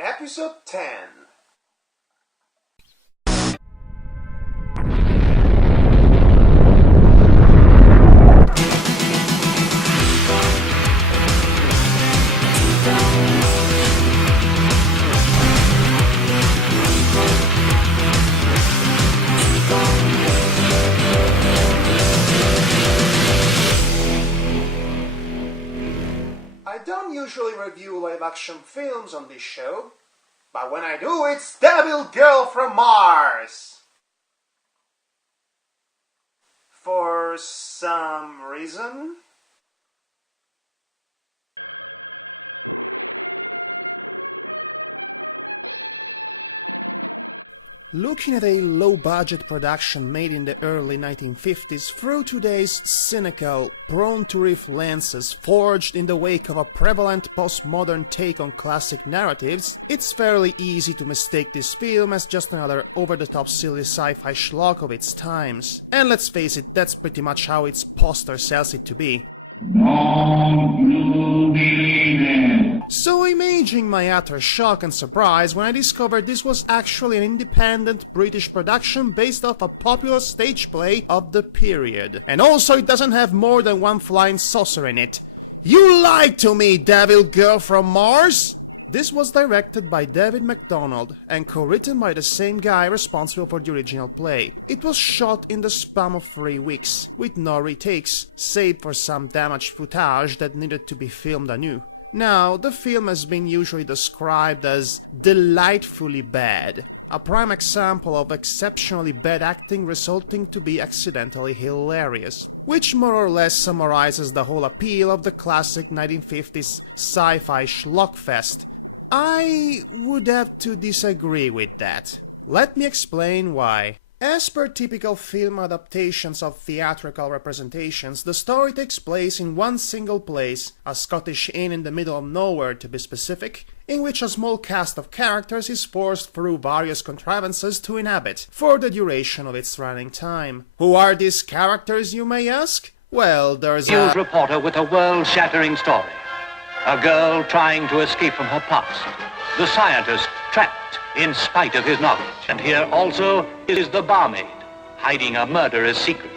Episode 10. I don't usually review live-action films on this show, but when I do, it's Devil Girl from Mars! For some reason. Looking at a low-budget production made in the early 1950s through today's cynical, prone-to-riff lenses forged in the wake of a prevalent postmodern take on classic narratives, it's fairly easy to mistake this film as just another over-the-top silly sci-fi schlock of its times. And let's face it, that's pretty much how its poster sells it to be. So imaging my utter shock and surprise when I discovered this was actually an independent British production based off a popular stage play of the period. And also it doesn't have more than one flying saucer in it. You lied to me, Devil Girl from Mars! This was directed by David MacDonald and co-written by the same guy responsible for the original play. It was shot in the span of 3 weeks, with no retakes, save for some damaged footage that needed to be filmed anew. Now, the film has been usually described as delightfully bad, a prime example of exceptionally bad acting resulting to be accidentally hilarious, which more or less summarizes the whole appeal of the classic 1950s sci-fi schlockfest. I would have to disagree with that. Let me explain why. As per typical film adaptations of theatrical representations, the story takes place in one single place, a Scottish inn in the middle of nowhere to be specific, in which a small cast of characters is forced through various contrivances to inhabit, for the duration of its running time. Who are these characters, you may ask? Well, there's a reporter with a world-shattering story. A girl trying to escape from her past. The scientist trapped in spite of his knowledge. And here also is the barmaid, hiding a murderer's secret.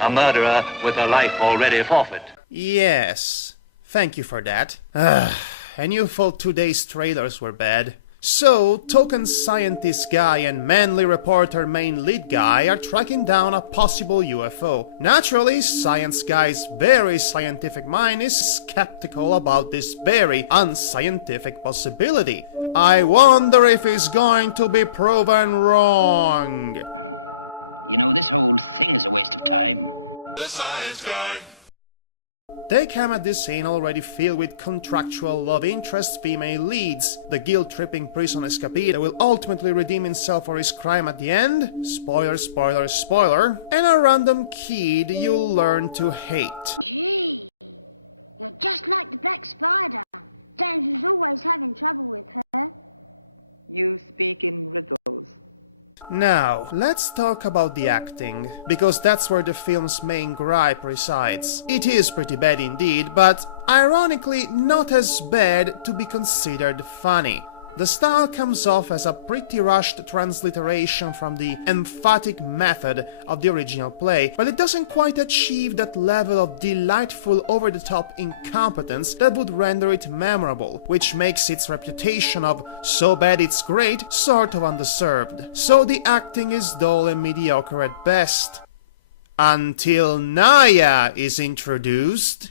A murderer with a life already forfeit. Yes, thank you for that. And you thought today's trailers were bad. So, token scientist guy and manly reporter main lead guy are tracking down a possible UFO. Naturally, science guy's very scientific mind is skeptical about this very unscientific possibility. I wonder if he's going to be proven wrong. You know, this whole thing is a waste of time. The science guy. They come at this scene already filled with contractual love interest female leads, the guilt-tripping prison escapee that will ultimately redeem himself for his crime at the end, spoiler, spoiler, spoiler, and a random kid you'll learn to hate. Gee, you're just like the Black Spider. James was always having trouble with her. You speak in riddles. Now, let's talk about the acting, because that's where the film's main gripe resides. It is pretty bad indeed, but ironically not as bad to be considered funny. The style comes off as a pretty rushed transliteration from the emphatic method of the original play, but it doesn't quite achieve that level of delightful over-the-top incompetence that would render it memorable, which makes its reputation of so bad it's great sort of undeserved. So the acting is dull and mediocre at best. Until Naya is introduced.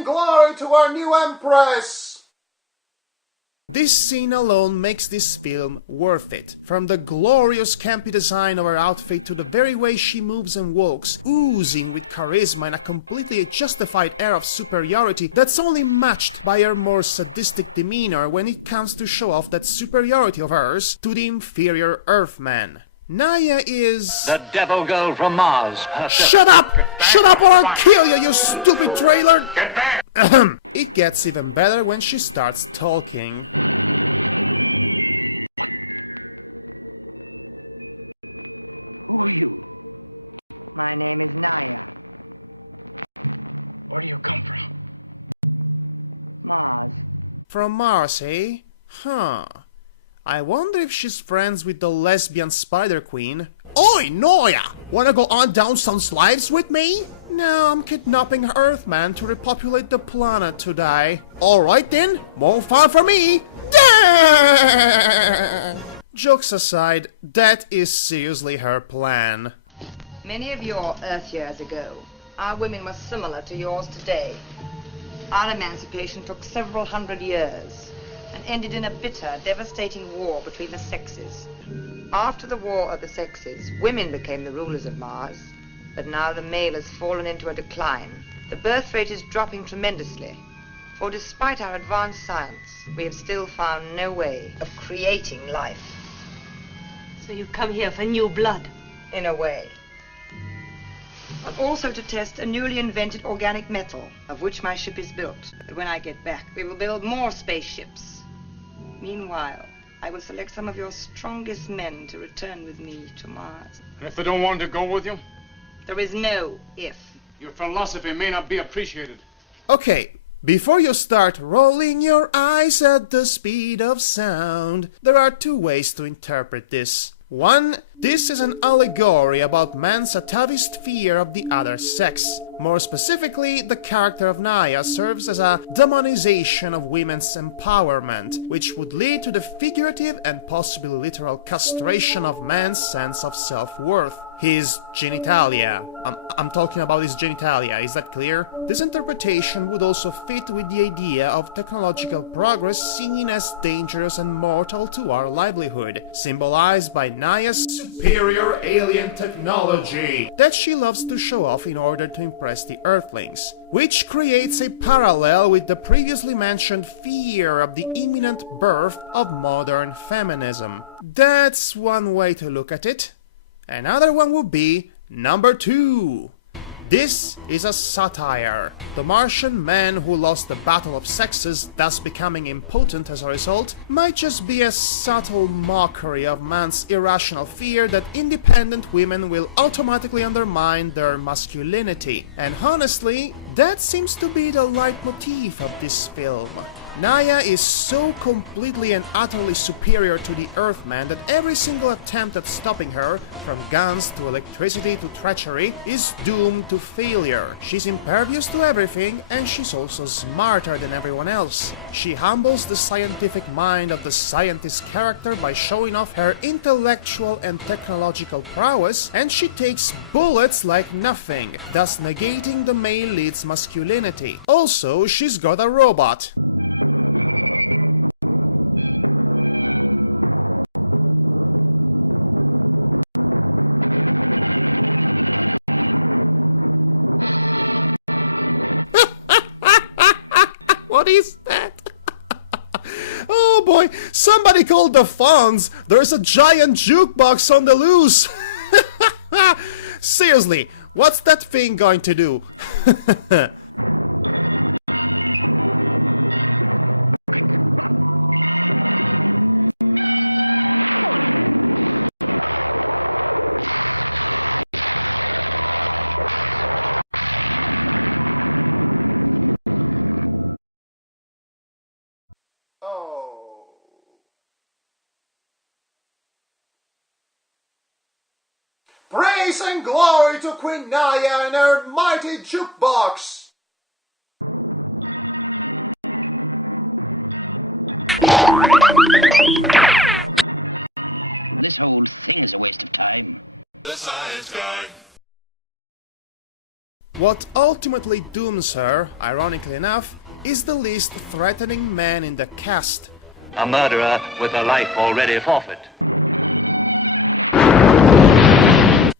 and glory to our new Empress! This scene alone makes this film worth it. From the glorious campy design of her outfit to the very way she moves and walks, oozing with charisma and a completely justified air of superiority that's only matched by her more sadistic demeanor when it comes to show off that superiority of hers to the inferior Earthman. Naya is... the devil girl from Mars. Shut up! Shut up or I'll kill you, you stupid trailer! It gets even better when she starts talking. Who are you? My name is Naya. Where do you come from? Mars. From Mars, eh? Huh. I wonder if she's friends with the lesbian Spider Queen. Oi, Naya! Wanna go on down some lives with me? No, I'm kidnapping Earthman to repopulate the planet today. Alright then, more fun for me! Yeah! Jokes aside, that is seriously her plan. Many of your Earth years ago, our women were similar to yours today. Our emancipation took several hundred years and ended in a bitter, devastating war between the sexes. After the War of the Sexes, women became the rulers of Mars, but now the male has fallen into a decline. The birth rate is dropping tremendously, for despite our advanced science, we have still found no way of creating life. So you come here for new blood? In a way. And also to test a newly invented organic metal, of which my ship is built. But when I get back, we will build more spaceships. Meanwhile, I will select some of your strongest men to return with me to Mars. And if they don't want to go with you? There is no if. Your philosophy may not be appreciated. Okay, before you start rolling your eyes at the speed of sound, there are two ways to interpret this. One, this is an allegory about man's atavist fear of the other sex. More specifically, the character of Naya serves as a demonization of women's empowerment, which would lead to the figurative and possibly literal castration of man's sense of self-worth. His genitalia. I'm talking about his genitalia, is that clear? This interpretation would also fit with the idea of technological progress seen as dangerous and mortal to our livelihood, symbolized by Naya's superior alien technology that she loves to show off in order to impress the Earthlings, which creates a parallel with the previously mentioned fear of the imminent birth of modern feminism. That's one way to look at it. Another one would be number 2. This is a satire. The Martian man who lost the battle of sexes, thus becoming impotent as a result, might just be a subtle mockery of man's irrational fear that independent women will automatically undermine their masculinity. And honestly, that seems to be the leitmotif of this film. Naya is so completely and utterly superior to the Earthman that every single attempt at stopping her, from guns to electricity to treachery, is doomed to failure. She's impervious to everything, and she's also smarter than everyone else. She humbles the scientific mind of the scientist character by showing off her intellectual and technological prowess, and she takes bullets like nothing, thus negating the male lead's masculinity. Also, she's got a robot. What is that? Oh boy, somebody called the Fonz! There's a giant jukebox on the loose! Seriously, what's that thing going to do? Praise and glory to Queen Naya and her mighty jukebox! This whole thing is a waste of time. The science guy. What ultimately dooms her, ironically enough, is the least threatening man in the cast. A murderer with a life already forfeit.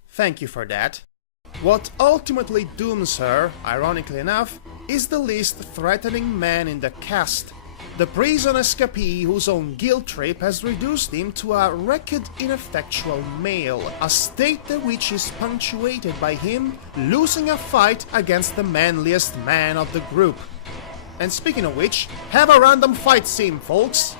Thank you for that. What ultimately dooms her, ironically enough, is the least threatening man in the cast. The prison escapee whose own guilt trip has reduced him to a wrecked, ineffectual male, a state which is punctuated by him losing a fight against the manliest man of the group. And speaking of which, have a random fight scene, folks!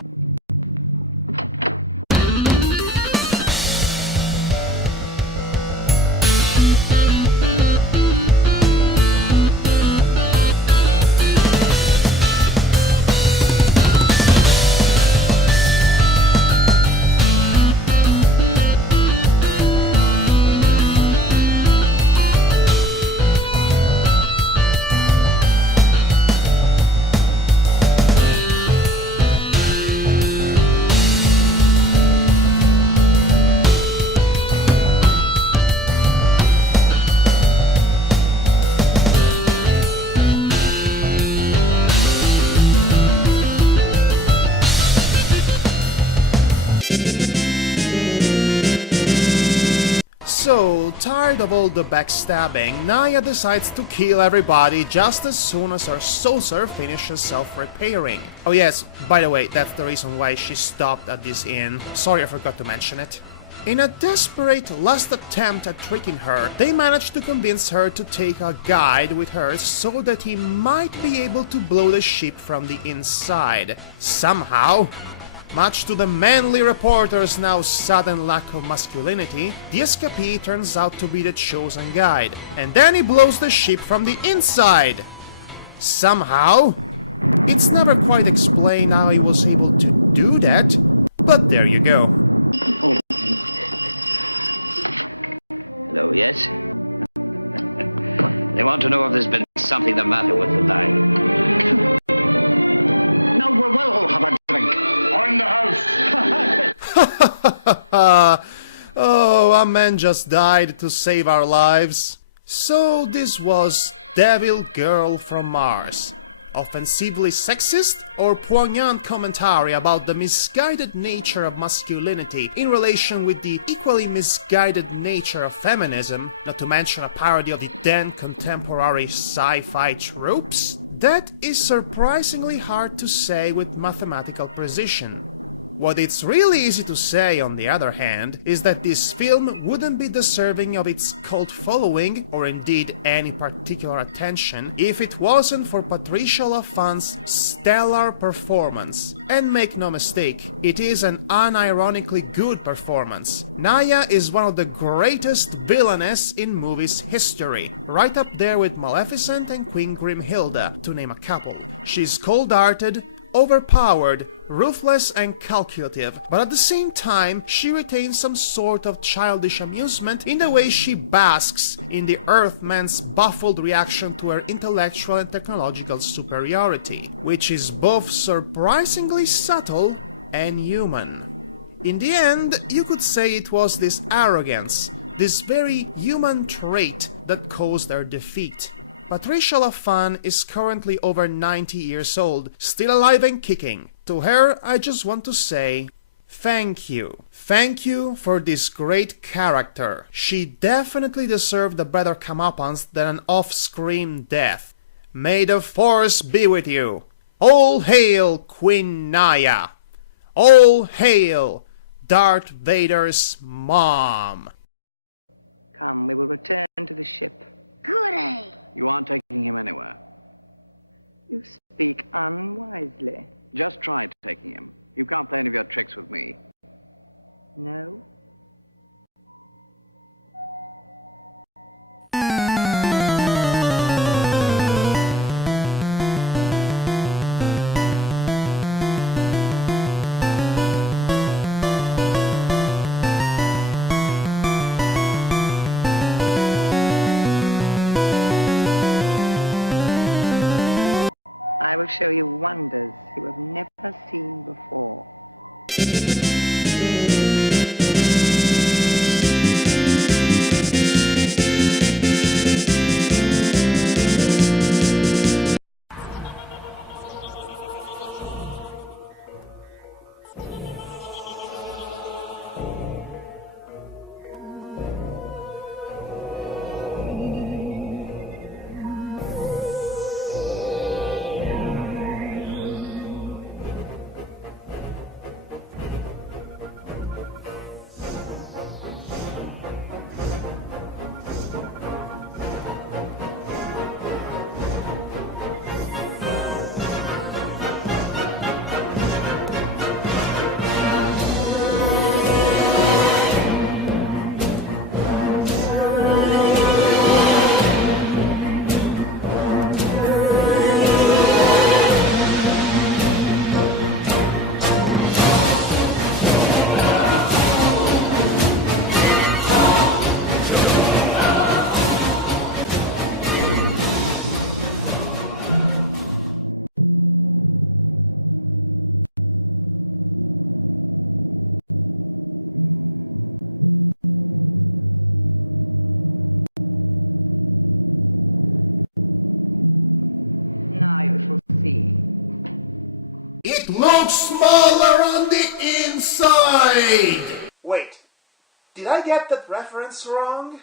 So, tired of all the backstabbing, Naya decides to kill everybody just as soon as her saucer finishes self-repairing. Oh yes, by the way, that's the reason why she stopped at this inn. Sorry I forgot to mention it. In a desperate last attempt at tricking her, they manage to convince her to take a guide with her so that he might be able to blow the ship from the inside. Somehow. Much to the manly reporter's now sudden lack of masculinity, the escapee turns out to be the chosen guide, and then he blows the ship from the inside! Somehow? It's never quite explained how he was able to do that, but there you go. Hello, yes? They want to know if there's been something the matter with the line. No, we'll all have a drink. In the house. Oh, a man just died to save our lives. So this was Devil Girl from Mars. Offensively sexist or poignant commentary about the misguided nature of masculinity in relation with the equally misguided nature of feminism, not to mention a parody of the then contemporary sci-fi tropes? That is surprisingly hard to say with mathematical precision. What it's really easy to say, on the other hand, is that this film wouldn't be deserving of its cult following, or indeed any particular attention, if it wasn't for Patricia LaFon's stellar performance. And make no mistake, it is an unironically good performance. Naya is one of the greatest villainess in movies history, right up there with Maleficent and Queen Grimhilda, to name a couple. She's cold-hearted, overpowered, ruthless and calculative, but at the same time she retains some sort of childish amusement in the way she basks in the Earthman's baffled reaction to her intellectual and technological superiority, which is both surprisingly subtle and human. In the end, you could say it was this arrogance, this very human trait that caused her defeat. Patricia LaFon is currently over 90 years old, still alive and kicking. To her, I just want to say, thank you. Thank you for this great character. She definitely deserved a better comeuppance than an off-screen death. May the Force be with you. All hail Queen Naya. All hail Darth Vader's mom. Come, we will return to the ship. Goody! You aren't taking him anywhere. You speak unwisely. Just try taking him. You can't play any of your tricks with me. No? I will show you wonders you have never seen before. It looks smaller on the inside! Wait, did I get that reference wrong?